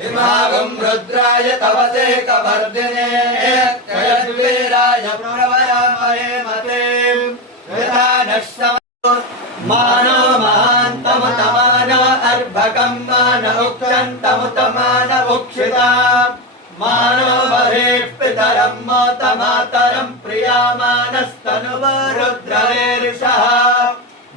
विमागं रुद्राय तवसे कवर्दिने कयद्वीराय प्रवयामहे मते विधानश्च मानो महान्तमुतमान अर्भकं मान उक्षन्तमुतमान उक्षिता मानो बहिः पितरं मातमातरं प्रियामानस्तनुवरुद्ररेरिषः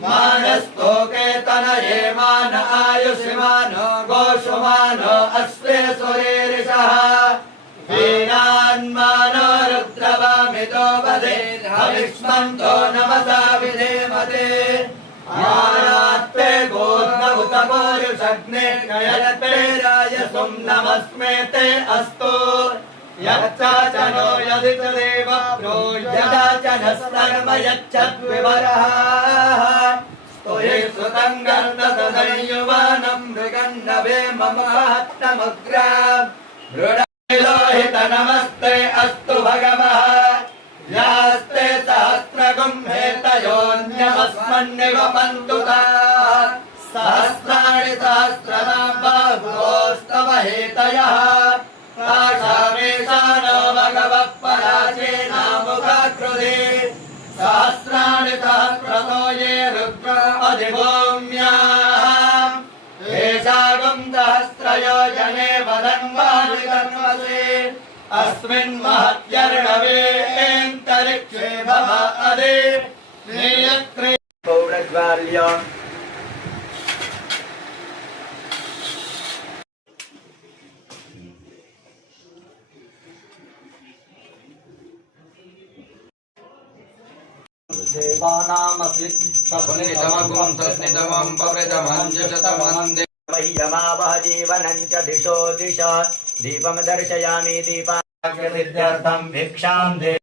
मानस्तोके तनये मान आयुषिमानो गोषुमानो अस्वे सुरेरिषः वीणान्मानो रुद्रवामितो वदे हविष्मन्तो नमसा विधेमते मानात्ते गोर्धमुतमोरुषग्ने नयत्ते रायसुं नमस्मे ते अस्तु यच्चा च नो यदित देवप्रो यदा च नस्तर्म यच्छद्विवरः स्तुहि सुतं गर्दसदयुवानं मृगन्नवे मम हस्तमग्रा मृडलोहित नमस्ते अस्तु भगवः यास्ते सहस्रगुं हेतयोऽन्यमस्मन्निवपन्तु ताः सहस्राणि सहस्रनाम बाहुस्तव हेतयः तासामेषानो भगवः पराचेनामुखाकृते सहस्राणि सहस्रतो ये रुद्र अधिभूम्याः एषागुं सहस्रयोजने वदन्वानिकन्वसे अस्मिन् महत्यर्णवेऽन्तरिक्षे भव अदे नेयत्रे पौरज्वाल्य देवानामसि सपुनितमगुं सस्नितमं पवृतमं जशतमं मह्यमावह जीवनं च दिशो दिश दीपं दर्शयामि दीपाग्निसिद्ध्यर्थं भिक्षां दे